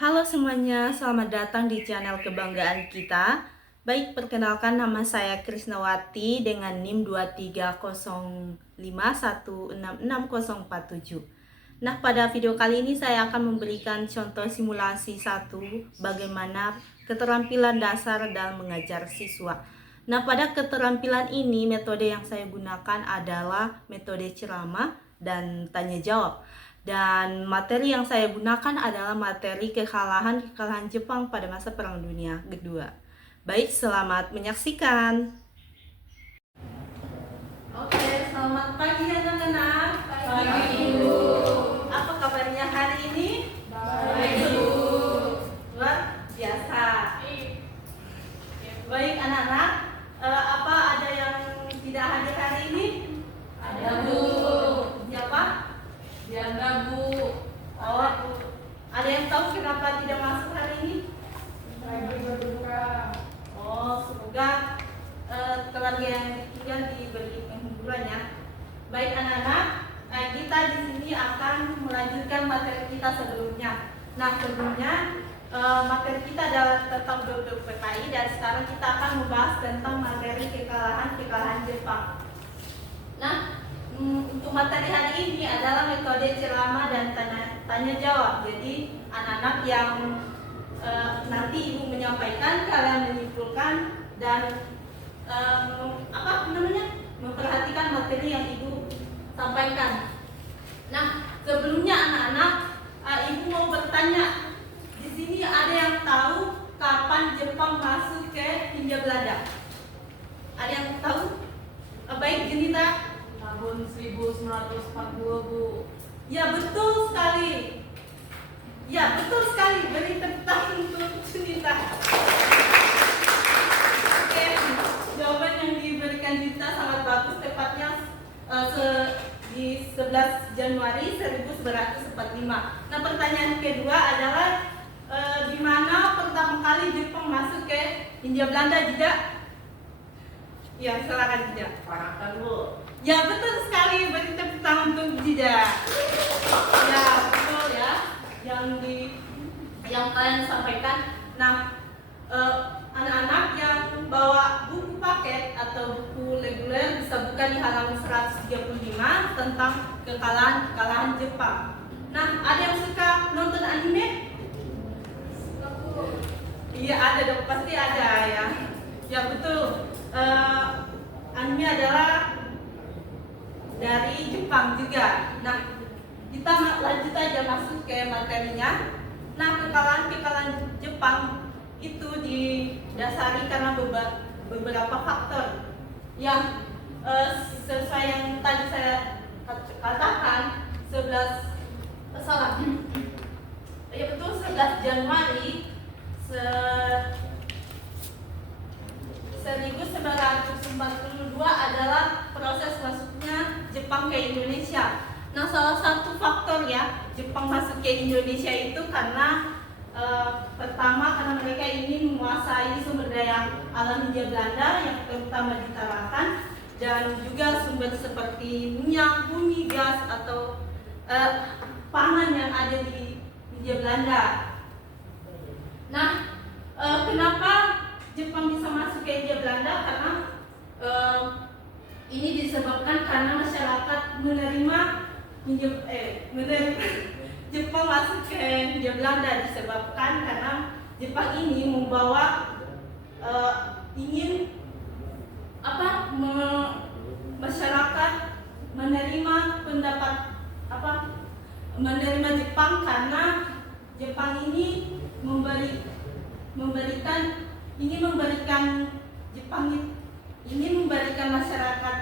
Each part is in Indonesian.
Halo semuanya, selamat datang di channel kebanggaan kita. Baik, perkenalkan nama saya Krisnawati dengan NIM 2305166047. Nah, pada video kali ini saya akan memberikan contoh simulasi 1 bagaimana keterampilan dasar dalam mengajar siswa. Nah, pada keterampilan ini metode yang saya gunakan adalah metode ceramah dan tanya jawab. Dan materi yang saya gunakan adalah materi kekalahan Jepang pada masa Perang Dunia Kedua. Baik, selamat menyaksikan. Oke, selamat pagi anak-anak. Pagi, Bu. Apa kabarnya hari ini? Baik, Bu. Luar biasa. Baik anak-anak, apa ada yang tidak hadir hari ini? Ada, Bu. Siapa? Diandra, Bu. Oh, ada yang tahu kenapa tidak masuk hari ini? Lagi berduka. Oh, semoga keluarga yang ditinggal diberi penghiburan ya. Baik anak-anak, kita di sini akan melanjutkan materi kita sebelumnya. Nah, sebelumnya materi kita adalah tentang PPI dan sekarang kita akan membahas tentang materi kekalahan Jepang. Nah, untuk materi hari ini adalah metode ceramah dan tanya jawab. Jadi anak-anak yang nanti ibu menyampaikan, kalian menyimpulkan dan memperhatikan materi yang ibu sampaikan. Nah, sebelumnya anak-anak, ibu mau bertanya. Di sini ada yang tahu kapan Jepang masuk ke Hindia Belanda? Ada yang tahu? Baik, Junita. Tahun 1940, Bu. Ya, betul sekali. Ya, betul sekali. Beri tepuk tangan untuk Junita. Oke, jawaban yang diberikan Junita sangat bagus. Tepatnya di 11 Januari 1945. Nah, pertanyaan kedua adalah di mana pertama kali Jepang masuk ke Hindia Belanda juga? Ya, silakan Jida. Parakan, Bu. Ya, betul sekali. Beri tepuk tangan untuk Jida. Ya, betul ya. Yang kalian sampaikan. Nah, anak-anak yang bawa buku paket atau buku reguler bisa buka di halaman 135 tentang kekalahan Jepang. Nah, ada yang suka nonton anime? Iya, ada dong, pasti ada ya. Ya, betul. Anime adalah dari Jepang juga. Nah, kita lanjut aja masuk ke materinya. Nah, kekalahan Jepang itu didasari karena beberapa faktor yang sesuai yang tadi saya katakan 11 ya betul 11 Januari 1942 adalah proses masuknya Jepang ke Indonesia. Nah, salah satu faktor ya Jepang masuk ke Indonesia itu karena pertama karena mereka ingin menguasai sumber daya alam Hindia Belanda yang terutama di Tarakan dan juga sumber seperti minyak, bumi, gas atau pangan yang ada di Hindia Belanda. Nah, kenapa Jepang bisa masuk ke Hindia Belanda? Karena ini disebabkan karena masyarakat menerima Jepang masuk ke Hindia Belanda disebabkan karena Jepang ini membawa ingin masyarakat menerima menerima Jepang karena Jepang ini memberikan masyarakat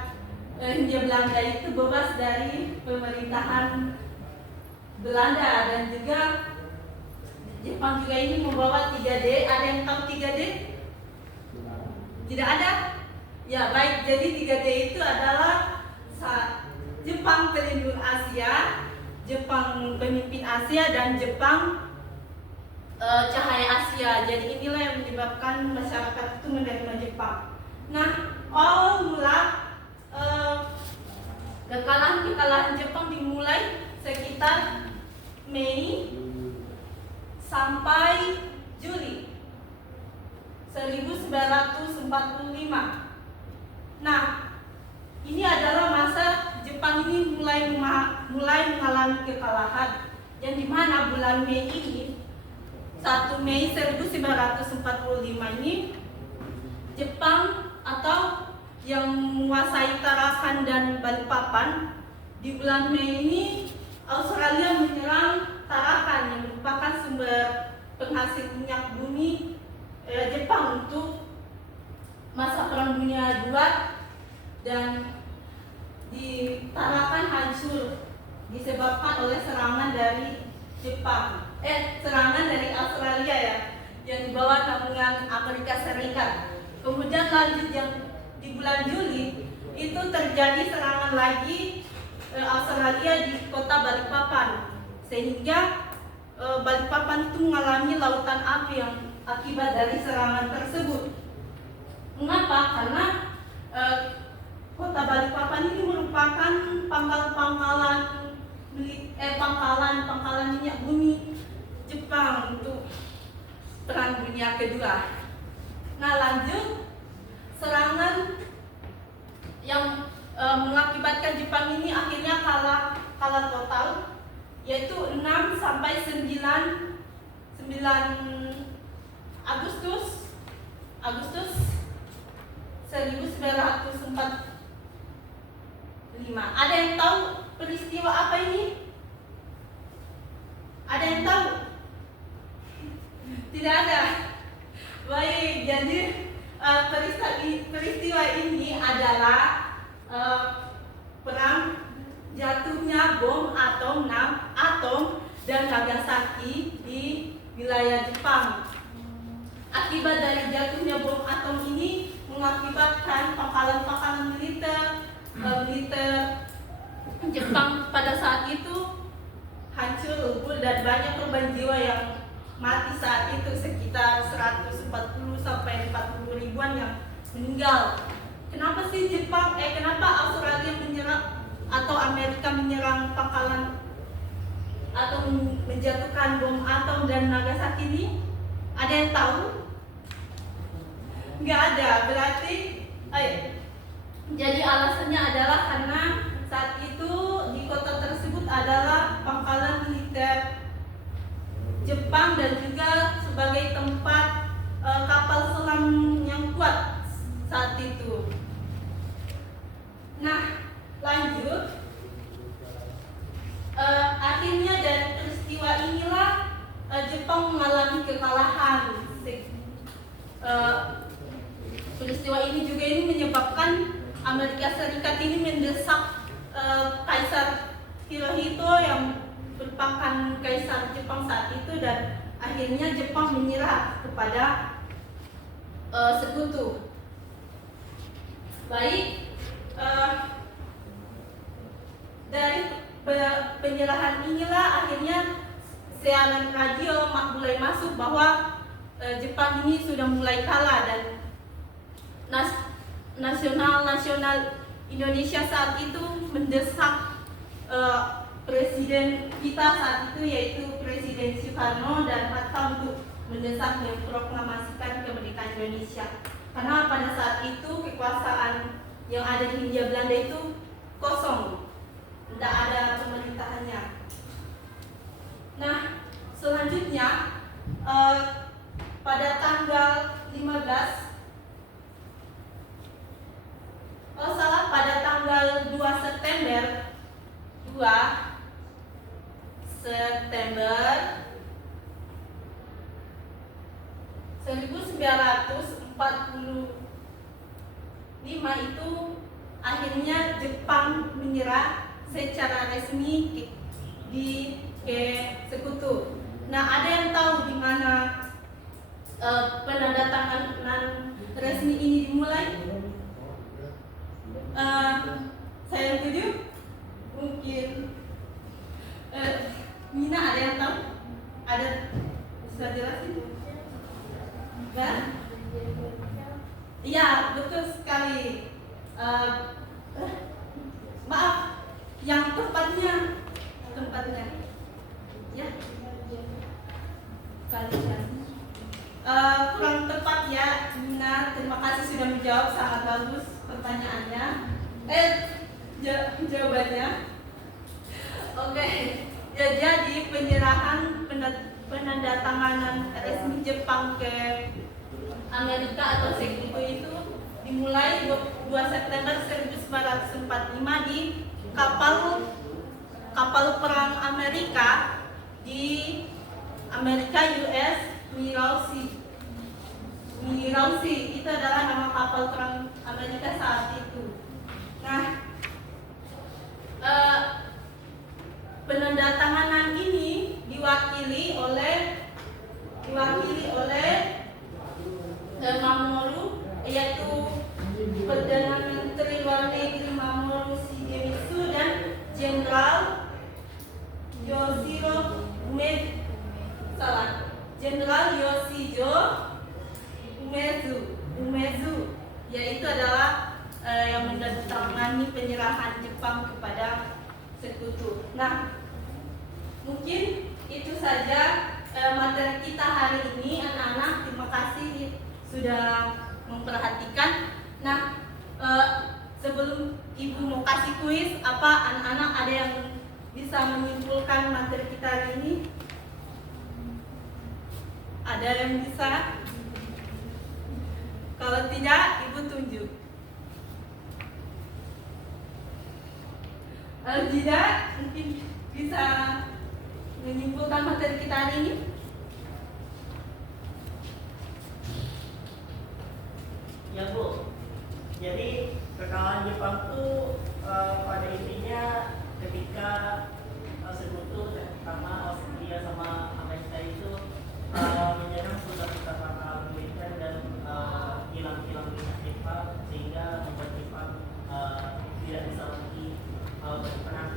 Hindia Belanda itu bebas dari pemerintahan Belanda dan juga Jepang juga ini membawa 3D. Ada yang tahu 3D? Tidak ada? Ya, baik. Jadi 3D itu adalah Jepang pelindung Asia, Jepang pemimpin Asia, dan Jepang cahaya Asia. Jadi inilah yang menyebabkan masyarakat itu menerima Jepang. Nah, awal mula kekalahan Jepang dimulai sekitar Mei sampai Juli 1945. Nah, ini adalah masa Jepang ini mulai mengalami kekalahan, yang dimana bulan Mei ini, 1 Mei 1945 ini, Jepang atau yang menguasai Tarakan dan Balikpapan, di bulan Mei ini Australia menyerang Tarakan yang merupakan sumber penghasil minyak bumi Jepang untuk masa Perang Dunia II, dan di Tarakan hancur disebabkan oleh serangan dari serangan dari Australia ya, yang dibawa naungan Amerika Serikat. Kemudian lanjut yang di bulan Juli itu terjadi serangan lagi Australia di kota Balikpapan, sehingga Balikpapan itu mengalami lautan api yang akibat dari serangan tersebut. Mengapa? Karena kota Balikpapan ini merupakan pangkalan minyak bumi Jepang untuk Perang Dunia Kedua. Nah, lanjut serangan yang mengakibatkan Jepang ini akhirnya kalah total, yaitu 6 sampai 9 Agustus 1945. Ada yang tahu peristiwa apa ini? Ada yang tahu? Tidak ada. Baik, jadi peristiwa ini adalah perang jatuhnya bom atom dan Nagasaki di wilayah Jepang. Akibat dari jatuhnya bom atom ini mengakibatkan pangkalan militer Jepang pada saat itu hancur lebur, dan banyak korban jiwa yang mati saat itu, sekitar 140 sampai 40 ribuan yang meninggal. Kenapa sih kenapa Australia menyerang atau Amerika menyerang pangkalan atau menjatuhkan bom atom dan Nagasaki ini? Ada yang tahu? Nggak ada. Berarti jadi alasannya adalah karena saat itu di kota tersebut adalah pangkalan militer Jepang dan juga sebagai tempat kapal selam yang kuat saat itu. Nah, lanjut. Akhirnya dari peristiwa inilah Jepang mengalami kekalahan. Peristiwa ini juga menyebabkan Amerika Serikat ini mendesak Kaisar Hirohito yang merupakan Kaisar Jepang saat itu, dan akhirnya Jepang menyerah kepada sekutu. Baik, dari penyerahan inilah akhirnya siaran radio mulai masuk bahwa Jepang ini sudah mulai kalah, dan nasional Indonesia saat itu mendesak presiden kita saat itu, yaitu Presiden Soekarno dan Hatta, untuk mendesak memproklamasikan kemerdekaan Indonesia. Karena pada saat itu kekuasaan yang ada di Hindia Belanda itu kosong, tidak ada pemerintahannya. Nah, selanjutnya pada tanggal 15 pada tanggal 2 September 1945 itu akhirnya Jepang menyerah secara resmi ke sekutu. Nah, ada yang tahu di mana penandatanganan resmi ini dimulai? Saya setuju. Mungkin Mina ada yang tahu? Ada bisa jelasin? Enggak? Iya, betul sekali. Maaf, yang tempatnya, ya. kalian. Kurang tepat ya, Nina. Terima kasih sudah menjawab, sangat bagus pertanyaannya. Jawabannya. Oke. Ya, jadi penyerahan penandatanganan resmi Jepang ke Amerika atau Sekutu itu dimulai 2 September 1945 di kapal perang Amerika di Amerika US Mirausi. Itu adalah nama kapal perang Amerika saat itu. Nah, penandatanganan ini diwakili oleh Mamoru, yaitu Perdana Menteri Luar Negeri Mamoru Shigemitsu dan Jenderal Yoshijo Umezu, yaitu adalah yang menandatangani penyerahan Jepang kepada Sekutu. Nah, mungkin itu saja materi kita hari ini, anak-anak. Terima kasih sudah memperhatikan. Nah, sebelum Ibu mau kasih kuis, apa anak-anak ada yang bisa menyimpulkan materi kita hari ini? Ada yang bisa? Kalau tidak, Ibu tunjuk. Tidak, mungkin bisa menyimpulkan materi kita hari ini. Ya Bu, jadi kekalahan Jepang itu pada intinya ketika Sekutu terutama Austria sama Amerika itu menyerang pusat-pusat pangkalan militer dan hilang-hilang minyak Jepang, sehingga membuat Jepang tidak bisa lagi berperang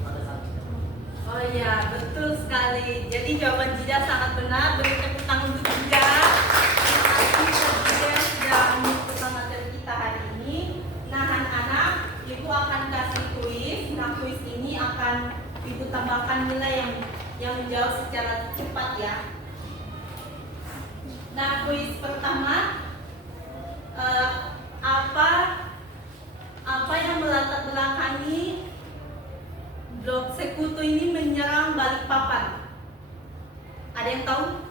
pada saat itu. Oh iya, betul sekali. Jadi jawaban Jida sangat benar. Beri tepuk tangan untuk Jida. Terima kasih Jida sudah menyimpulkan materi kita hari ini. Nah, anak-anak, Ibu akan kasih kuis. Nah, kuis ini akan Ibu tambahkan nilai yang menjawab secara cepat ya. Nah, kuis pertama, apa yang melatar belakangi Blok Sekutu ini menyerang Balikpapan? Ada yang tahu?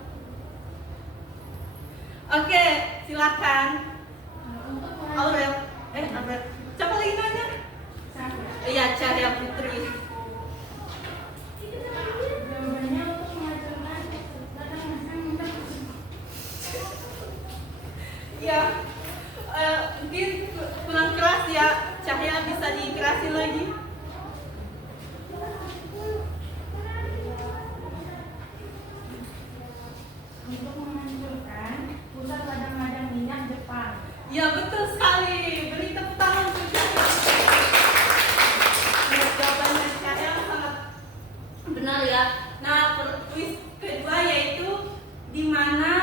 Oke, silakan. Aurel. Aurel. Siapa lagi nanya? Iya, Cahya Putri. Jawabannya untuk mengacungkan ladang masang Ya, mungkin kurang keras ya. Cahya bisa dikerasin lagi. untuk menghancurkan pusat ladang-ladang minyak Jepang. Ya, betul sekali. Beri tepuk tangan untuk Cahya. Ya, jawabannya Cahya sangat benar ya. Nah, kuis kedua yaitu di mana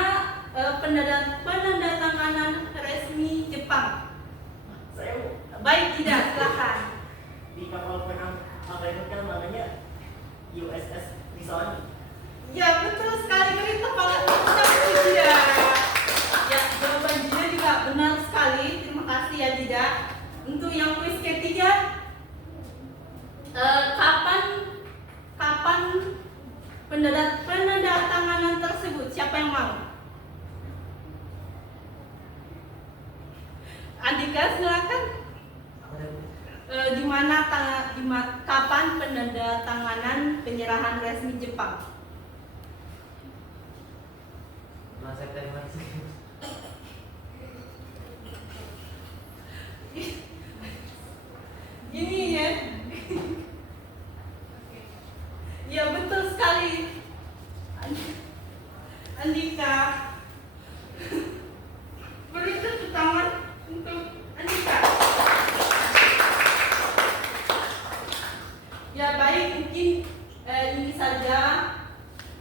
penandatanganan resmi Jepang. Saya Baik, tidak, silakan. di kapal perang Amerika kan namanya USS Missouri. Ya, betul sekali. Beri tepuk tangan untuk Jida. Ya, jawaban Jida juga benar sekali. Terima kasih ya Jida. Untuk yang kuis ketiga, kapan penandatanganan tersebut? Siapa yang mau? Andika, silakan. Kapan penandatanganan penyerahan resmi Jepang? 5 September. Ini ya. Ya, betul sekali. Andika. Beri tepuk tangan untuk Andika. Ya, baik, mungkin ini saja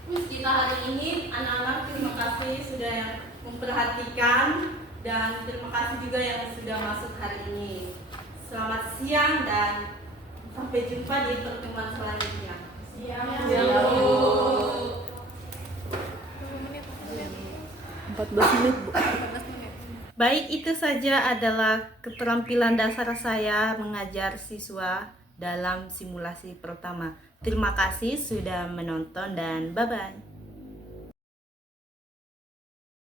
kuis kita hari ini. Anak-anak, terima kasih sudah memperhatikan dan terima kasih juga yang sudah masuk hari ini. Selamat siang dan sampai jumpa di pertemuan selanjutnya. Siang. Ya, Bu. 14 menit, Bu. Baik, itu saja adalah keterampilan dasar saya mengajar siswa dalam simulasi pertama. Terima kasih sudah menonton dan bye-bye.